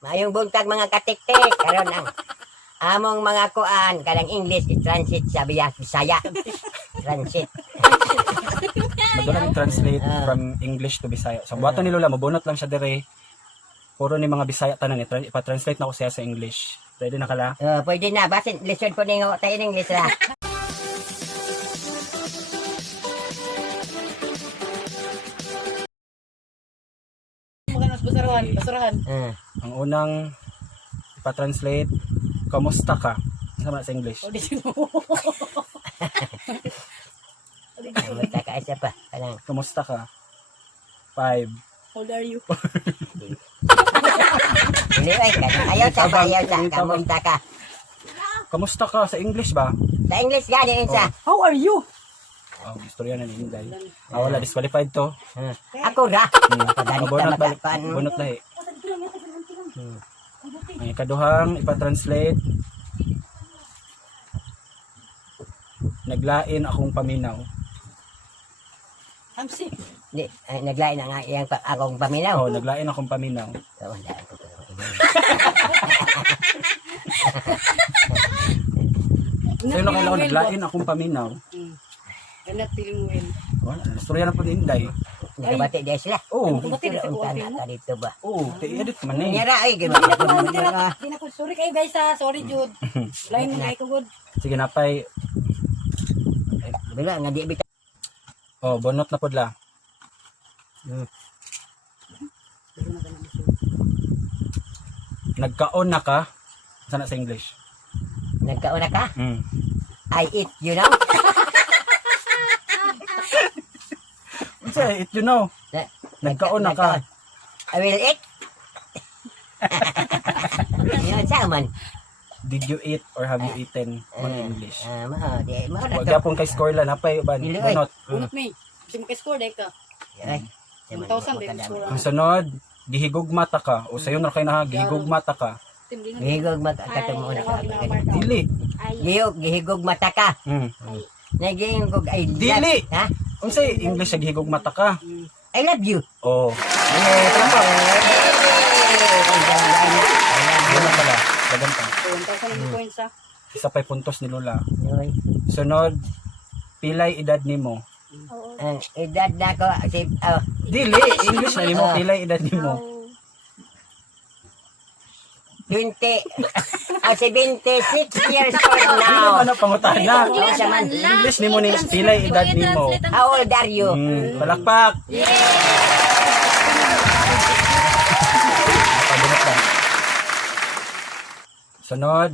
Mayong buntag mga katiktik. Karon ang among mga kuan kanang English i-translate sa Bisaya. Translate. Madala translate from English to Bisaya. So buhaton ni Lola, mabunot lang siya dire. Puro ni mga Bisaya tanan ipa-translate na ko siya sa English. Pwede na kala? Pwede na. Basin, listen ko ningo tayo ng English ra. Basurahan. Ang unang ipa-translate, kamusta ka? Ano sa English? Basta ka isa pa. Kanang Kamusta ka? 5. How old are you? dili ay kanang ayaw sa kamusta ka. Kamusta ka sa English ba? Sa English gani insa. How are you? Oh, istorya na ni Inday. Wala disqualified to. Ako ra. Bunot balik. Bunot lahi. Ang ikaduhang ipa-translate. Naglain akong paminaw. I'm sick. Di, naglain na nga iyang akong paminaw. Oh, naglain akong paminaw. Sa'yo na kailangan naglain akong paminaw. I'm not feeling well. Wala, istorya na po ni Inday. Nagabati di sila. Oo. Unta dito ba? Oo, edit man eh. Nyara ay gano'n. Hindi na ko. Sorry kayo guys ha. Sorry Jude. Lain na ko good. Sige napay. Bila nga di bitaw. Oh, bonot na pudla. Nagkaon na ka. Sana sa English. Nagkauna ka? Mm. I eat, you know? Say it, you know. Nagkaon na ka. I will eat. Yun sa man. Did you eat or have you eaten on English? Di mo na Wag to. yapon kay score lang napay ban. Dili, Bonot. Unot me. Kasi mo score dahil ka. Ay. 1,000 baby score. Ang sunod, gihigugmata ka. O sayo na kay na gihigugmata ka. Gihigog mata katong una ka. Dili. Gihigog mata ka. Nagihigog I love. Dili. Ha? Unsay English sa gihigugmata ka? I love you. Oh. Wala pala. Dagan pa. 1,000 points ha. Isa pa'y puntos ni Lola. Sunod, pilay edad nimo. Ang edad na ko si Dili, English na nimo, pilay edad nimo. 76 years old now. Ano pangutana? English man. English nimo ni pilay edad nimo. How old are you? Palakpak. Pabunot lang. Sunod.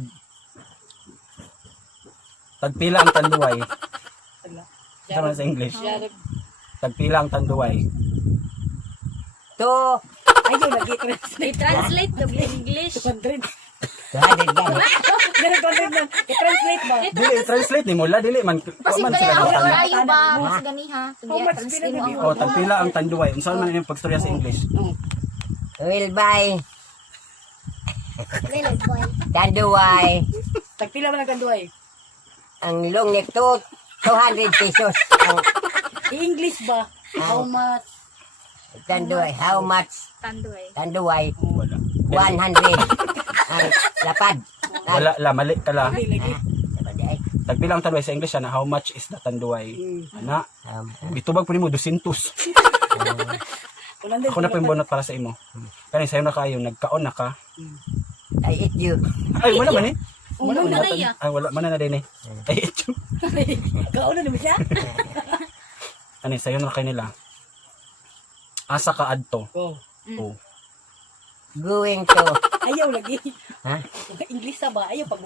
Tagpila ang tanduay. Sama sa English. Tagpila ang tanduay. To Ayaw lagi translate. I-translate to English. 200. 200 gani. Ganun 200 lang. I-translate ba? Dili, translate ni mo la dili man. Kasi Man ba sila or gitana. ayo ba? Mas gani ha. How much pinag Oh, tagpila ang tanduay. Unsa man yung pagstorya sa English? Will buy Tanduay. Tagpila man ang kanduay. Ang long neck to 200 pesos. Ang I-English ba? How much? Tanduay. How much? Tanduay. Tanduay. Wala. 100. Ang lapad. Wala la, mali ka la. Lagi. Lapad ay. Tagpila ang tanduay sa English na how much is the tanduay? Ana, Um, bitubag po nimo 200. Ako na po yung bonot para sa imo. Kani sayo na kayo, nagkaon na ka. I eat you. Ay, wala man eh. Wala man na iya. Ay, wala man na din eh. Ay, ito. Kauna naman siya? Kani sayo na kayo nila. Asa ka adto. Oh. Oh. Going to. Ayaw lagi. Ha? English sa ba? Ayaw pag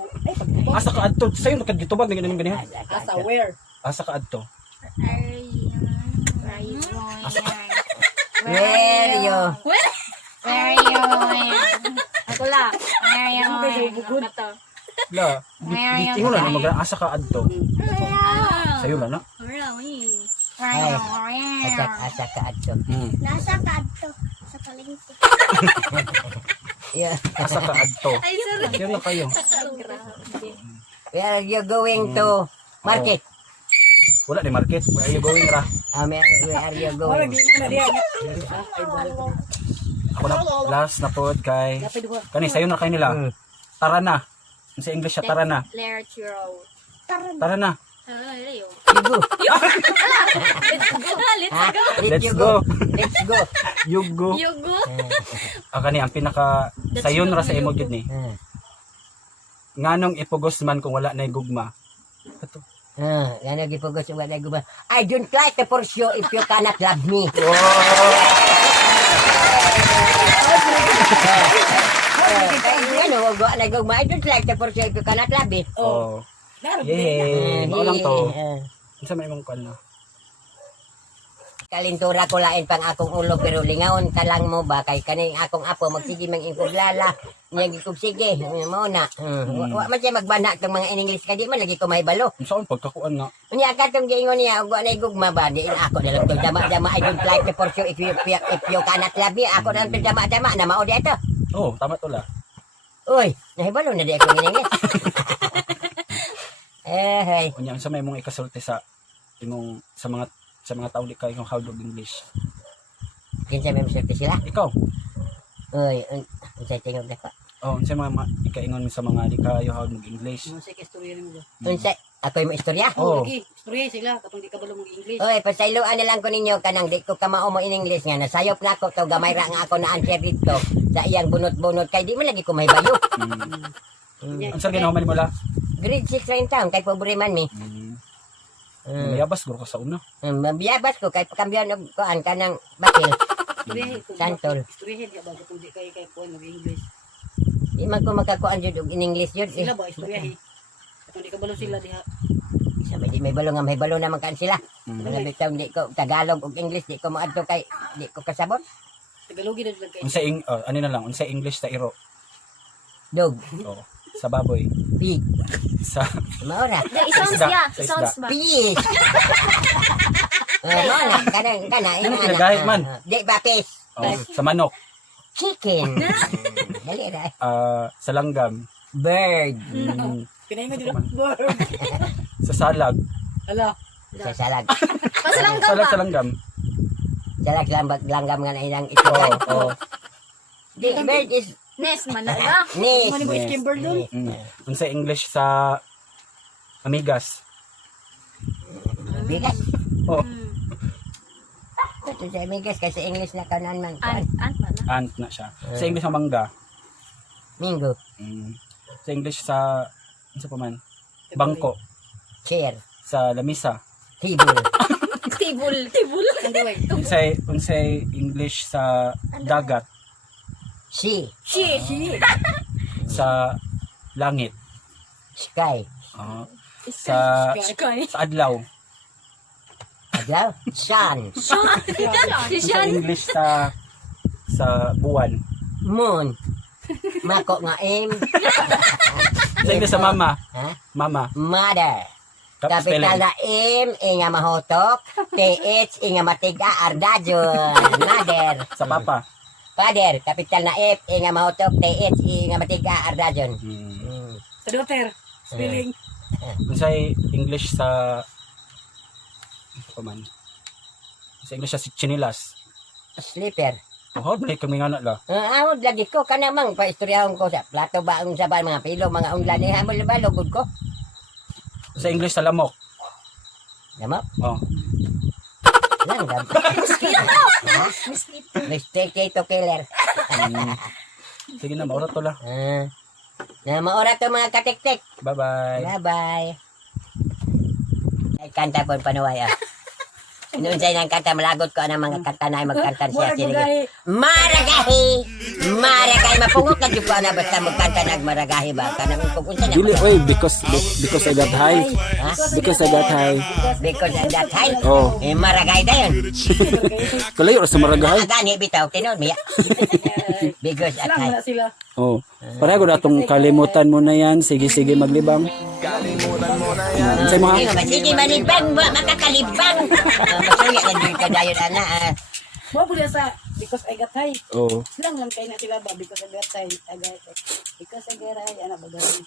Asa ka adto. Sayo na kadgitubag ng ganun ganyan. Asa where? Asa ka adto. Are you Where you? Where you? Ako lang. Where you? Ito. La, Where gitingon na mag asa ka adto. Sayo na na. Ay, asa ka adto. Nasa kadto sa palengke. Yeah. Asa ka adto. Ay, sorry. Sayo na kayo. Where are you going to? Market. Wala di market. Where are you going ra? Where are you going? Di mo na diyan. Ako na last na pod kay Dapat duha. kani sayo na kay nila. Tara na. Sa English siya tara na. Literature. Tara na. Ayaw. Yugo. Ha? Let's you go. Let's go. Yugo. Yugo. Kani ang pinaka sayon ra sa imo gid ni. Nganong ipugos man kung wala na gugma. Yan ang ipugos yung wala guba. I don't like the for sure if you cannot love me. Ano, wala gugma. I don't like the for sure if you cannot love me. Oh. Darab. Yay. Mao lang to. Unsa may imong kan na? Kalintura ko lain pang akong ulo pero lingaon ka lang mo ba kay kaning akong apo magsige mang inkuglala niya gikog sige mo na wa man siya magbana tong mga in English kay di man lagi ko mahibalo Unsaon pagkakuan na? unya katong giingon niya ug wa na gugma ba di ako na lang to dama I don't like the for sure if you cannot love me ako na lang to dama na mao di ato Oh, tama to la. uy nahibalo na di ako in English hey Unya unsa may imong ikasulti sa imong sa mga tao di kay kung how to English. kinsa may masulti sila Ikaw. uy unsay tingog na pa Oh, unsa mga ikaingon sa mga di kayo how mag English. Ano sa istorya mo? unsay ako'y mo istorya Oh. Lagi, istorya sila kapag di ka balo mong English. Oy, pasayloan na lang ko ninyo kanang di ko kamao mo in English nga nasayop na ako to gamay ra nga ako na answer dito sa iyang bunot-bunot kay di man lagi ko mahibayo. Unsa ginahuman mo la? Grade 6 ra in town kay pobre man mi. Mayabas guro ka sa una. Mabiyabas ko kay pakambyan og kuan kanang bakil. Istorya Santol. Istorya di ba kung di kay kuan mag English. Di man ko makakuan jud og in English jud. Sila ba istorya kapag di ka balo sila diha. Sa may di may balo nga may balo naman kan sila. Mga bitaw di ko Tagalog ug English di ko moadto kay di ko kasabot. Tagalogin na sila kay. Unsa ano na lang, unsa English ta iro? Dog, Oh, sa baboy. pig, Sa maora. Sounds Isda. yeah. Sa Sounds isda. ba? Fish. Maora kana Ano nagahit man? Di ba fish? oh, sa manok. Chicken. Dali ra. Sa langgam. Bird. Kinaingon dila bird. Sa salag. Ala. Sa salag. Pasalanggam Salag ba? sa langgam. Salag langgam nga na ilang Oh, itugan. oh. Di, bird is Nest man na ba? nis. Mani mo Kimber dun. Unsa English sa amigas? Bigas. Oh, Ito sa amigas kasi English na kanan man. Ant man na. ant na siya. Sa English sa mangga. Mingo. Sa English sa unsa pa man? Bangko. Chair. Sa lamisa. Table. Tibul. Tibul. Anyway. Unsay English sa dagat. Sea. She. Sa langit. Sky. Oh. Sa Sky. sa adlaw. Adlaw. Sun. Si Sa Sean. English sa buwan. Moon. Mako nga M. Sa English sa mama. Ha? Mama. Mother. Tapos Kapital spelling. na M, nga mahotok. TH, nga matiga, ardajon. Mother. Sa papa. Father. Kapital na F, nga mahotok. TH, nga matiga, ardajon. Sa daughter. Spelling. Unsay English sa ano pa man? Sa English sa chinilas. Slipper. Oh, dili kami nga na la. Ahod lagi ko kanamang paistoryahon ko sa plato ba ang saban mga pilo mga unlan ni hamol ba lugod ko. Sa English sa lamok. Damo? Oh. Langgam. Mistake to killer. Sige na, maura to la. Na maora to mga katik-tik. Bye-bye. Bye-bye. Ay kanta po panuway ah. Noon sa'yo ng kanta, malagot ko ang mga kanta na ay magkanta siya. Sige. Maragahi! Maragahi! Mapungok na dyan ko na basta magkanta na maragahi ba? Kanang kung unsa na. Dili, oy, because I got high. Ha? Because I got high. Because of that high? Oh. Eh, maragay na yun. Kalayo sa maragahay. Gani bitaw, tinon, miya. Because at Lang high. na sila. Oh. Pareho na itong kalimutan mo na yan. Sige, maglibang. Say mo ha? Sige, malibang, makakalibang. Masuya na dito dayon, ana. Mo pud sa because I got high. Oh. Silang lang kay na sila ba because I got high. Because I got high ana ba gani.